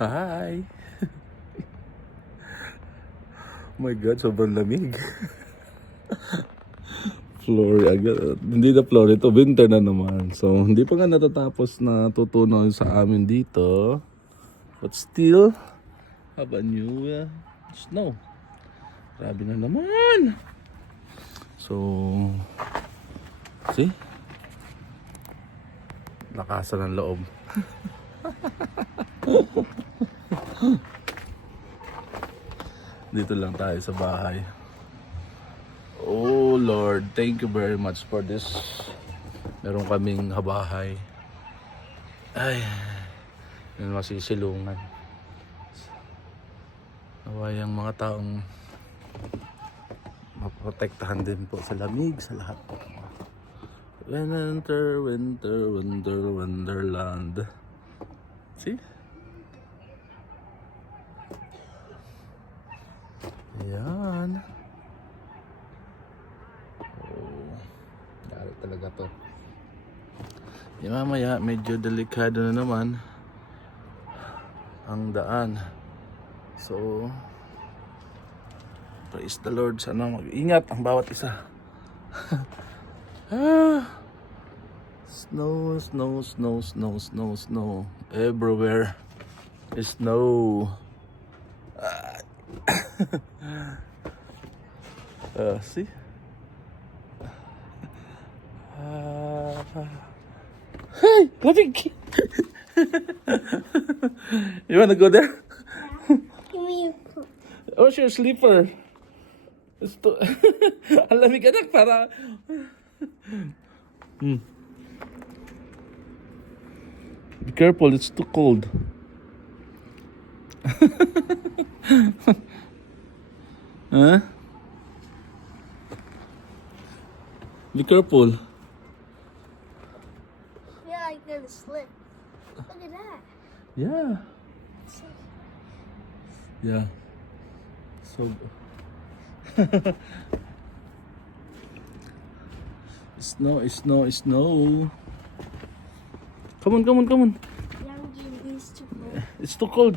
Hi! Oh my God, sobrang lamig. Floor agad. Hindi na floor, ito winter na naman. So, hindi pa nga natatapos na tutunaw sa amin dito. But still, have a new snow. Grabe na naman. So, see? Lakasan ng loob. Dito lang tayo sa bahay. Oh Lord, thank you very much for this. Meron kaming habahay. Ay, yun masisilungan. Naway ang mga taong maprotektahan din po sa lamig sa lahat po. Winter, winter, winter, wonderland. See? Ayan. Oh, dali talaga to. Yung mamaya, medyo delikado na naman ang daan. So, praise the Lord. Sana mag-ingat ang bawat isa. Snow, snow, snow, snow, snow, snow. Everywhere is snow. See? Hey, lamig! You wanna go there? Give me your phone. What's your sleeper? It's too... Ang lamig anak para... Be careful, it's too cold. Huh? Be careful. Yeah, I'm gonna slip. Look at that. Yeah. Yeah. So... Snow, snow, snow. Come on, come on, come on. Young is too cold. It's too cold.